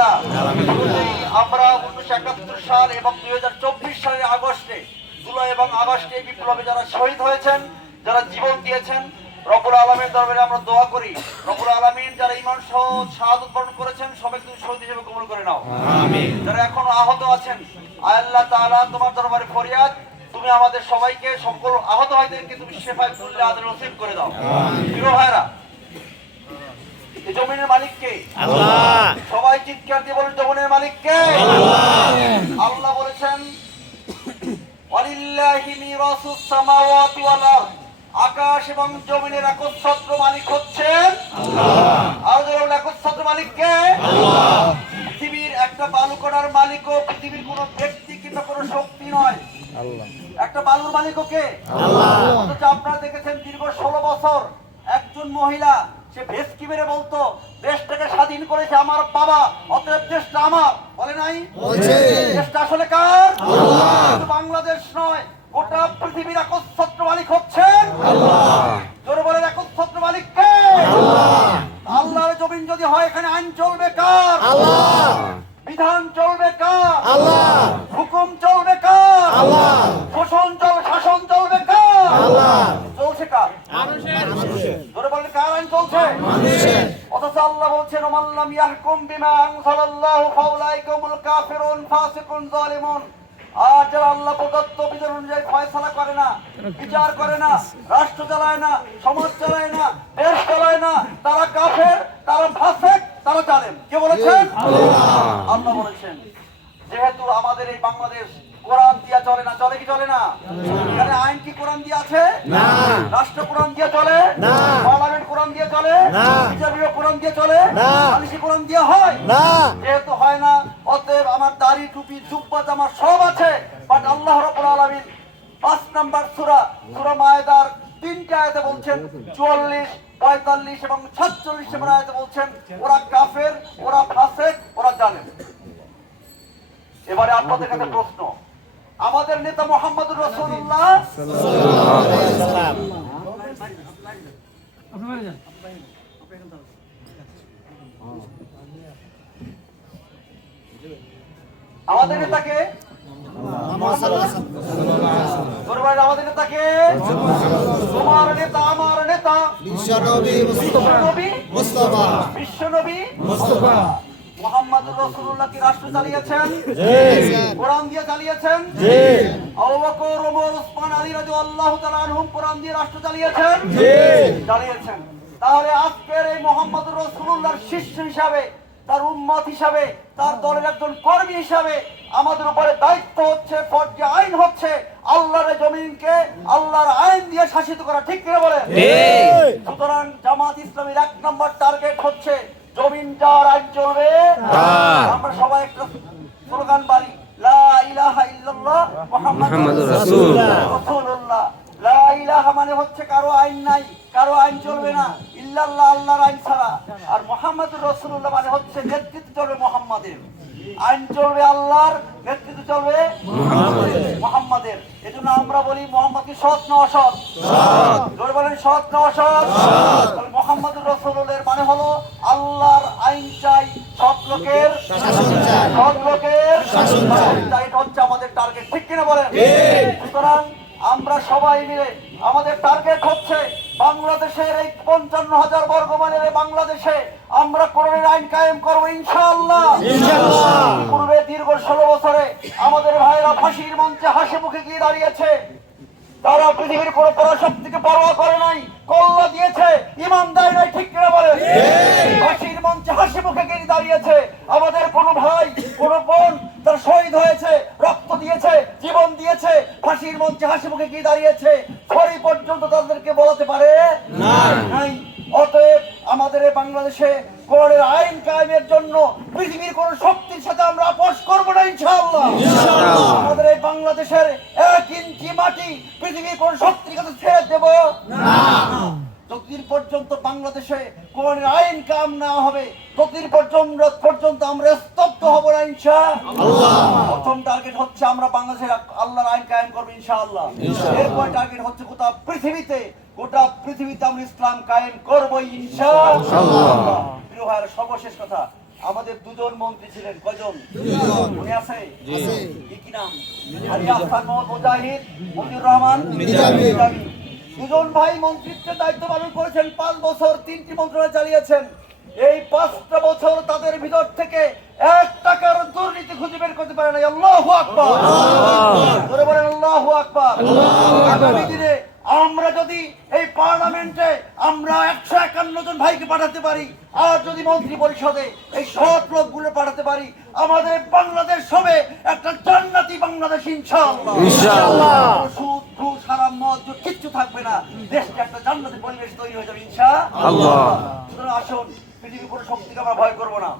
আলহামদুলিল্লাহ। আমরা 1971 সাল এবং 2024 সালের আগস্টে, জুলাই এবং আগস্টে বিপ্লবে যারা শহীদ হয়েছেন, যারা জীবন দিয়েছেন, রব্বুল আলামিনের দরবারে আমরা দোয়া করি, রব্বুল আলামিন যারা ঈমান সহ শাহাদাত বরণ করেছেন সবাইকে তুমি শহীদ হিসেবে কবুল করে নাও। আমিন। যারা এখনো আহত আছেন, আল্লাহ তাআলা তোমার দরবারে ফরিয়াদ, তুমি আমাদের সবাইকে, সকল আহত ভাইদেরকে তুমি শেফায়ে আদর নসিব করে দাও। আমিন। প্রিয় ভাইরা, এই জমিনের মালিক কে? আল্লাহ। সবাই চিৎকার দিয়ে বলেন, জমিনের মালিক কে? আল্লাহ। আল্লাহ বলেছেন, ওয়ালিল্লাহি মিরাসুস সামাওয়াতি ওয়াল আরদ, আকাশ এবং জমিনের একচ্ছত্র মালিক হচ্ছেন আল্লাহ। আর যারা একচ্ছত্র মালিক কে? আল্লাহ। পৃথিবীর একটা বালুকণার মালিকও পৃথিবীর কোনো ব্যক্তি কিংবা কোনো শক্তি নয়, আল্লাহ। একটা বালুর মালিকও কে? আল্লাহ। অথচ আপনারা দেখেছেন দীর্ঘ 16 বছর একজন মহিলা সে ভেস্কি মেরে বলতো দেশটাকে স্বাধীন করেছে আমার বাবা, অতএব দেশটা আমার, বলে নাই? বলছে। দেশটা আসলে কার? আল্লাহ। বাংলাদেশ নয়, গোটা পৃথিবীর একচ্ছত্র মালিক হচ্ছেন আল্লাহ। জোরে বলেন, একচ্ছত্র মালিক কে? আল্লাহ। আল্লাহর জমিন যদি হয়, এখানে আইন চলবে কার? আল্লাহ। বিধান চলবে কার? আল্লাহ। হুকুম চলবে কার? আল্লাহ। শাসন চলবে কার? আল্লাহ। চলছে কার? মানুষের। জোরে বলেন, কার আইন চলছে? মানুষের। অথচ আল্লাহ বলছেন, ওমাল্লাম ইয়াহকুম বিমা আনজালাল্লাহু ফাউলাইকা হুমুল কাফিরুন ফাসিকুন জালিমুন। আর যারা আল্লাহ প্রদত্ত বিধান অনুযায়ী ফয়সালা করে না, বিচার করে না, রাষ্ট্র চালায় না, সমাজ চালায় না, দেশ চালায় না, তারা কাফের, তারা ফাসিক, তারা জালেম। কে বলেছেন? আল্লাহ। আল্লাহ বলেছেন, যেহেতু আমাদের এই বাংলাদেশ কোরআন দিয়া চলে না, চলে কি চলে না? এখানে আইন কি কোরআন দিয়ে আছে? না। রাষ্ট্র কোরআন দিয়ে চলে? না। পার্লামেন্ট কোরআন দিয়ে চলে? না। বিচার বিভাগ কোরআন দিয়ে চলে? না। সালিসি কোরআন দিয়ে হয়? না। যেহেতু হয় না, অতএব আমার দাড়ি, টুপি, জুব্বা, জামা সব আছে, বাট আল্লাহ রাব্বুল আলামিন 5 নম্বর সূরা মায়েদার 3টা আয়াতে বলছেন, 44, 45 এবং 46 নম্বর আয়াতে বলছেন ওরা কাফের, ওরা ফাসিক, ওরা জালেম। এবারে আপনাদের কাছে প্রশ্ন, আমাদের নেতা মুহাম্মদুর রাসূলুল্লাহ সাল্লাল্লাহু আলাইহি ওয়াসাল্লাম, আমাদের নেতাকে আমাদের নেতাকে তোমার নেতা আমার নেতা বিশ্বনবী মুস্তাফা, বিশ্বনবী মুস্তাফা মুহাম্মদুর রাসূলুল্লাহ কি রাষ্ট্র চালিয়েছেন? জি। কোরআন দিয়ে চালিয়েছেন? জি। আবু বকর, ওমর, ওসমান, আলী রাদিয়াল্লাহু তাআলা আনহুম কোরআন দিয়ে রাষ্ট্র চালিয়েছেন? জি। চালিয়েছেন। তাহলে আজকের এই মুহাম্মদুর রাসূলুল্লাহর শিষ্য হিসাবে, তার উম্মত হিসাবে, তার দলের একজন কর্মী হিসাবে আমাদের উপরে দায়িত্ব হচ্ছে, ফরজ আইন হচ্ছে আল্লাহর জমিনকে আল্লাহর আইন দিয়ে শাসিত করা। ঠিক কি বলেন? ঠিক। সুতরাং জামাত ইসলামীর 1 নম্বর টার্গেট হচ্ছে জমিন যার আইন চলবে। আমরা সবাই একটা স্লোগান বাড়ি, লা ইলাহা ইল্লাল্লাহ মুহাম্মাদুর রাসূলুল্লাহ। লা ইলাহা মানে হচ্ছে কারো আইন নাই, কারো আইন চলবে না, ইল্লাল্লাহ আল্লাহর আইন ছাড়া। আর মুহাম্মাদুর রাসূলুল্লাহ মানে হচ্ছে নেতৃত্ব চলবে মুহাম্মাদের, আইন চলবে আল্লাহর, নেতৃত্ব চলবে মুহাম্মাদের। এজন্য আমরা বলি মুহাম্মদ কি সৎ না অসৎ? সৎ। জোরে বলেন, সৎ না অসৎ? সৎ। মুহাম্মদুর রাসূলুল্লাহর মানে হলো আল্লাহর আইন চাই, সৎ লোকের শাসন চাই, সৎ লোকের শাসন চাই। এটা হচ্ছে আমাদের টার্গেট। ঠিক কিনা বলেন? ঠিক। সুতরাং আমরা সবাই মিলে আমাদের টার্গেট হচ্ছে বাংলাদেশের এই 55,000 বর্গ মাইলের বাংলাদেশে আমরা কোরআনের আইন কায়েম করব ইনশাআল্লাহ। ইনশাআল্লাহ। পূর্বে দীর্ঘ 16 বছরে আমাদের ভাইরা ফাঁসির মঞ্চে হাসি মুখে গিয়ে দাঁড়িয়েছে, তারা পৃথিবীর কোন পরাশক্তিকে পরোয়া করে নাই, কল্লা দিয়েছে, ইমানদার নাই। ঠিক কিনা বলেন? ফাঁসির মঞ্চে হাসি মুখে গিয়ে দাঁড়িয়েছে। আমাদের কোন ভাই, কোন বোন তার শহীদ হয়েছে, রক্ত দিয়েছে, জীবন দিয়েছে, ফাঁসির মঞ্চে হাসি মুখে গিয়ে দাঁড়িয়েছে, সরি পর্যন্ত তাদেরকে বলাতে পারে নাই। অতএব আমাদের এই বাংলাদেশে কোরআনের আইন কায়েমের জন্য পৃথিবীর কোন শক্তির সাথে আমরা আপোষ করব না ইনশাআল্লাহ। ইনশাআল্লাহ। আমাদের এই বাংলাদেশের 1 ইঞ্চি মাটি পৃথিবীর কোন শক্তির কাছে ছেড়ে দেব না। যতদিন পর্যন্ত বাংলাদেশে কোরআনের আইন কায়েম না হবে, ততদিন পর্যন্ত আমরা স্তব্ধ হব না ইনশাআল্লাহ। প্রথম টার্গেট হচ্ছে আমরা বাংলাদেশের আল্লাহর আইন কায়েম করব ইনশাআল্লাহ। এরপর টার্গেট হচ্ছে গোটা পৃথিবীতে আমরা ইসলাম কায়েম করব ইনশাআল্লাহ। প্রিয় ভাইরা, সর্বশেষ কথা, আমাদের দুজন মন্ত্রী ছিলেন। কয়জন? দুজন। মনে আছে? আছে। কি নাম? আলী আহসান মোহাম্মদ মুজাহিদ, মতিউর রহমান নিজামী। নিজামী। দুজন ভাই মন্ত্রিত্বের দায়িত্ব পালন করেছেন, 5 বছর 3টি মন্ত্রণালয় চালিয়েছেন। এই 5টা বছর তাদের ভিতর থেকে 1 টাকার দুর্নীতি খুঁজে বের করতে পারে না। আল্লাহু আকবার। জোরে বলেন আল্লাহু আকবার। আগামী দিনে আমরা যদি এই পার্লামেন্টে আমরা 151 জন ভাইকে পাঠাতে পারি, আর যদি মন্ত্রী পরিষদে এই সৎ লোকগুলো পাঠাতে পারি, আমাদের বাংলাদেশ হবে একটা জান্নাতি বাংলাদেশ ইনশাআল্লাহ। ইনশাআল্লাহ। সুদ, ঘুষ, হারাম, মদ কিচ্ছু থাকবে না। দেশটা একটা জান্নাতি পরিবেশ তৈরি হয়ে যাবে ইনশাআল্লাহ। সুতরাং আসুন, পৃথিবীর কোনো শক্তিকে আমরা ভয় করবো না।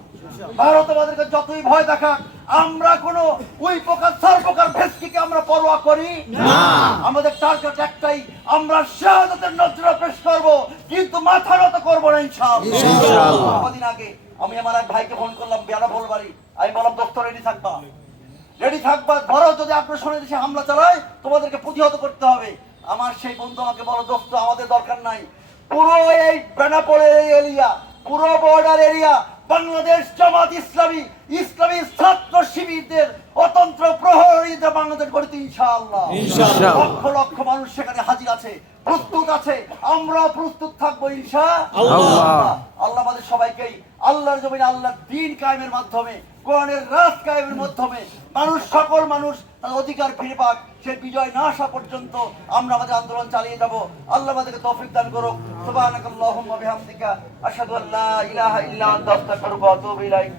ভারত আমাদেরকে যতই ভয় দেখাক, আমরা কোনো উই প্রকার সার প্রকার ভেস্কিকে আমরা পরোয়া করি না। আমাদের টার্গেট একটাই, আমরা শাহাদাতের নজরা পেশ করব, কিন্তু মাথা নত করবো না ইনশাআল্লাহ। কদিন আগে আমি আমার এক ভাইকে ফোন করলাম, বেলা বলবাড়ি। আমি বললাম, দোস্ত রেডি থাকবা, রেডি থাকবা, ধরো যদি আগ্রাসনের দেশে হামলা চালায় তোমাদেরকে প্রতিহত করতে হবে। আমার সেই বন্ধু আমাকে বলো, দোস্ত আমাদের দরকার নাই, পুরো এই বেনাপোলের এরিয়া, পুরো বর্ডার এরিয়া বাংলাদেশ জামাত ইসলামী, ইসলামী ছাত্র শিবিরদের অতন্ত্র প্রহরীতে বাংলাদেশ গড়িতে ইনশাআল্লাহ। লক্ষ লক্ষ মানুষ সেখানে হাজির আছে, প্রস্তুত আছে, আমরা প্রস্তুত থাকবো ইনশাআল্লাহ। আল্লাহ আমাদের সবাইকেই আল্লাহর জমিনে আল্লাহর দ্বীন কায়েমের মাধ্যমে, কোরআনের রাজ কায়েমের মাধ্যমে মানুষ, সকল মানুষ তার অধিকার ফিরে পাক, সে বিজয় না আসা পর্যন্ত আমরা আমাদের আন্দোলন চালিয়ে যাব। আল্লাহ আমাদেরকে তৌফিক দান করুক। সুবহানাকাল্লাহুম্মা বিহামদিকা আশহাদু আল্লা ইলাহা ইল্লা আনতা আস্তাগফিরুকা ওয়া আতুবু ইলাইক।